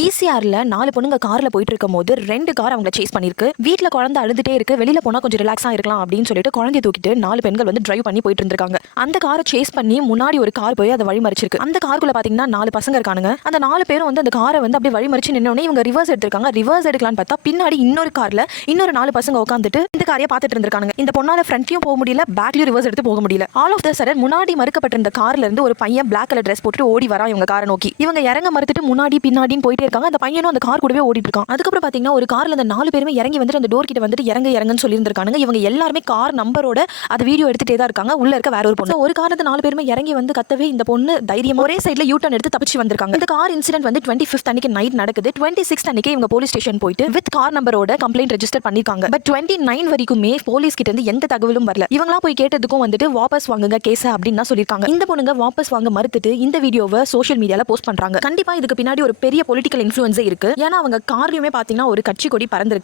ஈசிஆர்ல 4 பொண்ணுங்க கார்ல போயிட்டு இருக்கும்போது 2 கார் அவங்கள சேஸ் பண்ணிருக்கு. வீட்ல குழந்தை அழுதுட்டே இருக்கு. வெளியில போனா கொஞ்சம் ரிலாக்ஸா இருக்கலாம் அப்படின்னு சொல்லிட்டு குழந்தைய தூக்கிட்டு 4 பெண்கள் வந்து டிரைவ் பண்ணி போயிட்டு இருந்திருக்காங்க. அந்த காரை சேஸ் பண்ணி முன்னாடி ஒரு கார் போய் அதை வழிமறிச்சிருக்கு. அந்த காருக்குள்ள பாத்தீங்கன்னா 4 பசங்க இருக்கானுங்க. அந்த 4 பேரும் வந்து அந்த காரை வந்து அப்படியே வழிமறிச்சு நின்னோடனே இவங்க ரிவர்ஸ் எடுத்திருக்காங்க. ரிவர்ஸ் எடுக்கலாம்னு பார்த்தா பின்னாடி இன்னொரு கார்ல இன்னொரு 4 பசங்க உட்காந்துட்டு இந்த காரையை பார்த்துட்டு இருந்திருக்காங்க. இந்த பொண்ணால ஃப்ரண்ட்லயும் போக முடியல, பேக்லயும் ரிவர்ஸ் எடுத்து போக முடியல. ஆல் ஆஃப் த சடன் முன்னாடி மறுக்கப்பட்டிருந்த கார்ல இருந்து ஒரு பையன் பிளாக் கலர் ட்ரெஸ் போட்டு ஓடி வரா இவங்க காரை நோக்கி. இவங்க இறங்க மறுத்துட்டு முன்னாடி பின்னாடின்னு போயிட்டே இருக்காங்க. அந்த பையனும் அந்த கார் கூடவே ஓடிட்டு இருக்கான். அதுக்கப்புறம் பாத்தீங்கன்னா ஒரு கார்ல அந்த 4 பேருமே இறங்கி வந்துட்டு அந்த டோர் கிட்ட வந்துட்டு இறங்குன்னு சொல்லியிருந்திருக்காங்க. இவங்க எல்லாருமே கார் நம்பரோட அது வீடியோ எடுத்துட்டே தான் இருக்காங்க. உள்ள இருக்க வேற ஒரு பொண்ணு. ஒரு கார்ல 4 பேருமே இறங்கி வந்து கத்தவே இந்த பொண்ணு தைரியமா ஒரே சைடுல யூ டர்ன் எடுத்து தப்பிச்சு வந்திருக்காங்க. இந்த கார் இன்சிடென்ட் வந்து 25th அன்னைக்கு நைட் நடக்குது. 26th அன்னைக்கு இவங்க போலீஸ் ஸ்டேஷன் போயிட்டு வித் கார் நம்பரோட கம்ப்ளைண்ட் ரெஜிஸ்டர் பண்ணிருக்காங்க. பட் 29 வரைக்குமே போலீஸ் கிட்ட இருந்து எந்த தகவலும் வரல. இவங்களா போய் கேட்டதுக்கும் வந்துட்டு வாபஸ் வாங்குங்க கேஸ் அப்படின்னு தான் சொல்லிருக்காங்க. இந்த பொண்ணுங்க வாபஸ் வாங்க மறுத்துட்டு இந்த வீடியோவை சோஷியல் மீடியால போஸ்ட் பண்றாங்க. கண்டிப்பா இதுக்கு பின்னாடி ஒரு பெரிய பொலிட்டிக்கல் இன்ஃப்ளூயன்ஸே இருக்கு. ஏன்னா அவங்க கார்லயுமே பாத்தீங்கன்னா ஒரு கட்சி கொடி பறந்திருக்கு.